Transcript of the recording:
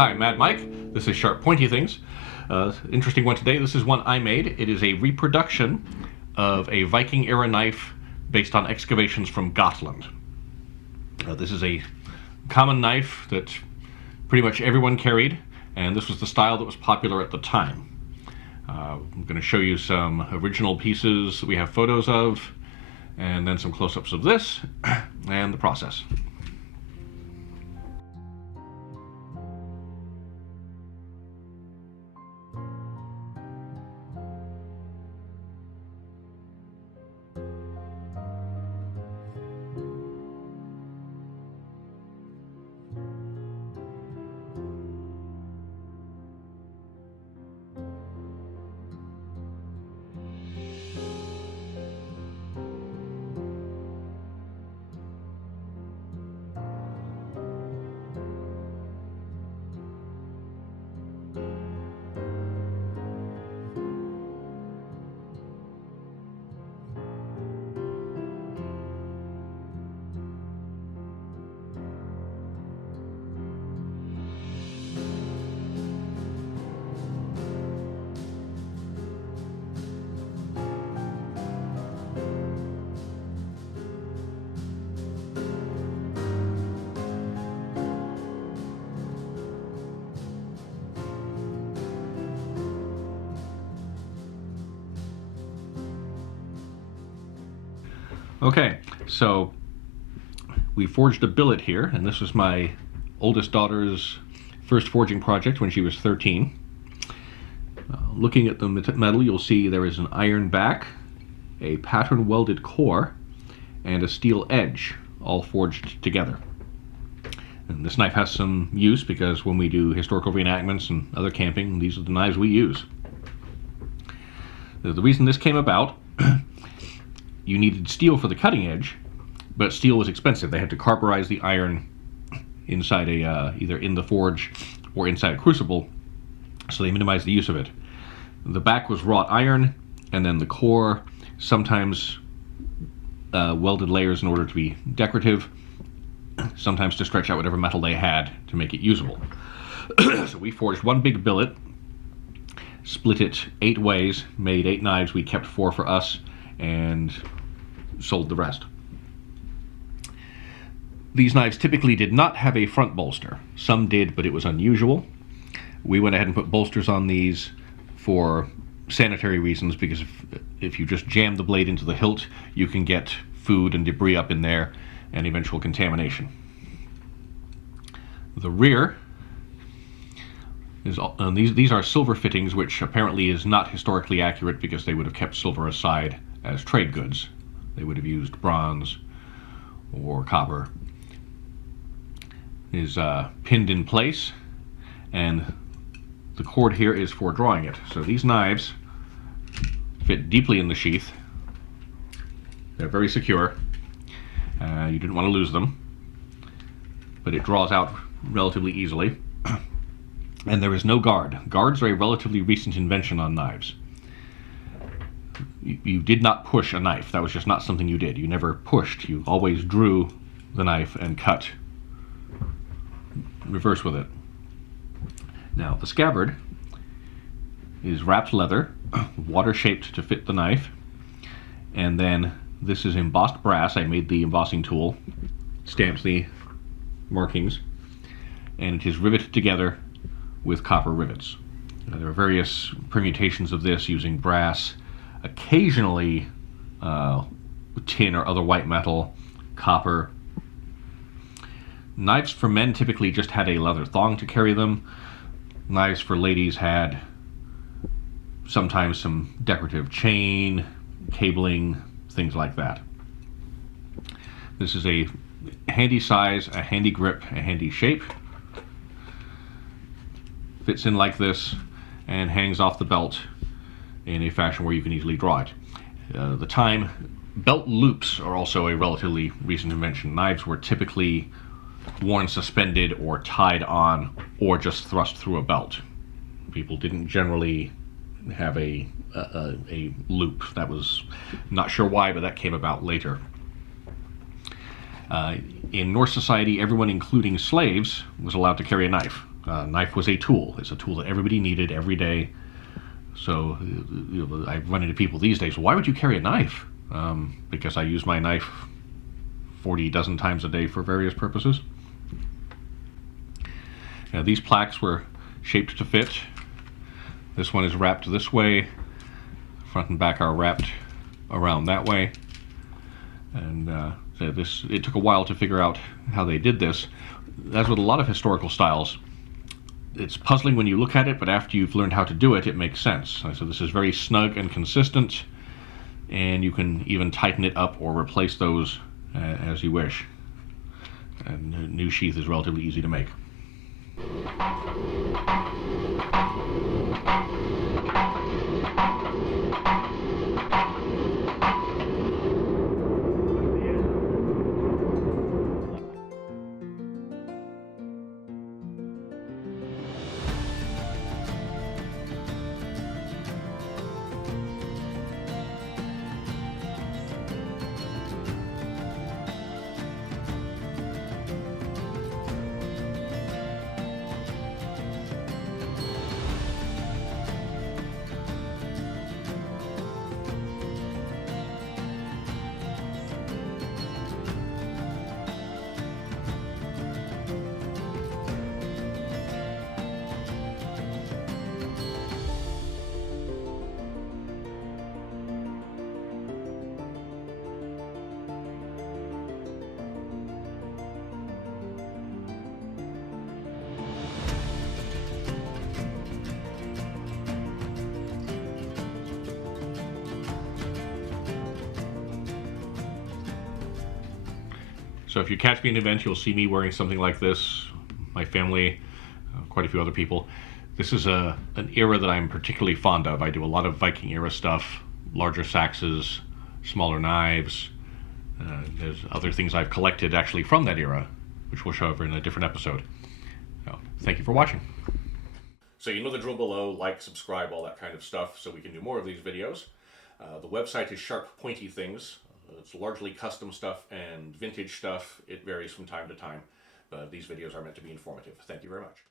Hi, Mad Mike. This is Sharp Pointy Things. Interesting one today. This is one I made. It is a reproduction of a Viking era knife based on excavations from Gotland. This is a common knife that pretty much everyone carried, and this was the style that was popular at the time. I'm going to show you some original pieces that we have photos of, and then some close-ups of this and the process. Okay, so we forged a billet here, and this was my oldest daughter's first forging project when she was 13. Looking at the metal, you'll see there is an iron back, a pattern welded core, and a steel edge, all forged together. And this knife has some use because when we do historical reenactments and other camping, these are the knives we use. The reason this came about, you needed steel for the cutting edge, but steel was expensive. They had to carburize the iron inside either in the forge or inside a crucible, so they minimized the use of it. The back was wrought iron, and then the core sometimes welded layers in order to be decorative, sometimes to stretch out whatever metal they had to make it usable. So we forged one big billet, split it 8 ways, made 8 knives. We kept 4 for us and sold the rest. These knives typically did not have a front bolster. Some did, but it was unusual. We went ahead and put bolsters on these for sanitary reasons, because if you just jam the blade into the hilt, you can get food and debris up in there and eventual contamination. The rear is, these are silver fittings, which apparently is not historically accurate because they would have kept silver aside as trade goods. They would have used bronze or copper. Is pinned in place, and the cord here is for drawing it. So these knives fit deeply in the sheath. They're very secure. You didn't want to lose them, but it draws out relatively easily. And there is no guard. Guards are a relatively recent invention on knives. You did not push a knife. That was just not something you did. You never pushed. You always drew the knife and cut reverse with it. Now, the scabbard is wrapped leather, water-shaped to fit the knife, and then this is embossed brass. I made the embossing tool, stamps the markings, and it is riveted together with copper rivets. There are various permutations of this using brass, occasionally tin or other white metal, copper. Knives for men typically just had a leather thong to carry them. Knives for ladies had sometimes some decorative chain, cabling, things like that. This is a handy size, a handy grip, a handy shape. Fits in like this and hangs off the belt in a fashion where you can easily draw it. Belt loops are also a relatively recent invention. Knives were typically worn suspended or tied on or just thrust through a belt. People didn't generally have a loop. That was, not sure why, but that came about later. In Norse society, everyone, including slaves, was allowed to carry a knife. Knife was a tool. It's a tool that everybody needed every day. So I run into people these days, why would you carry a knife? Because I use my knife 40 dozen times a day for various purposes. Now, these plaques were shaped to fit. This one is wrapped this way. Front and back are wrapped around that way. And so it took a while to figure out how they did this. As with a lot of historical styles, it's puzzling when you look at it, but after you've learned how to do it, it makes sense. So this is very snug and consistent, and you can even tighten it up or replace those as you wish. And the new sheath is relatively easy to make. So if you catch me in an event, you'll see me wearing something like this. My family, quite a few other people. This is an era that I'm particularly fond of. I do a lot of Viking era stuff, larger saxes, smaller knives. There's other things I've collected actually from that era, which we'll show over in a different episode. So, thank you for watching. So you know the drill below, like, subscribe, all that kind of stuff, so we can do more of these videos. The website is Sharp Pointy Things. It's largely custom stuff and vintage stuff. It varies from time to time, but these videos are meant to be informative. Thank you very much.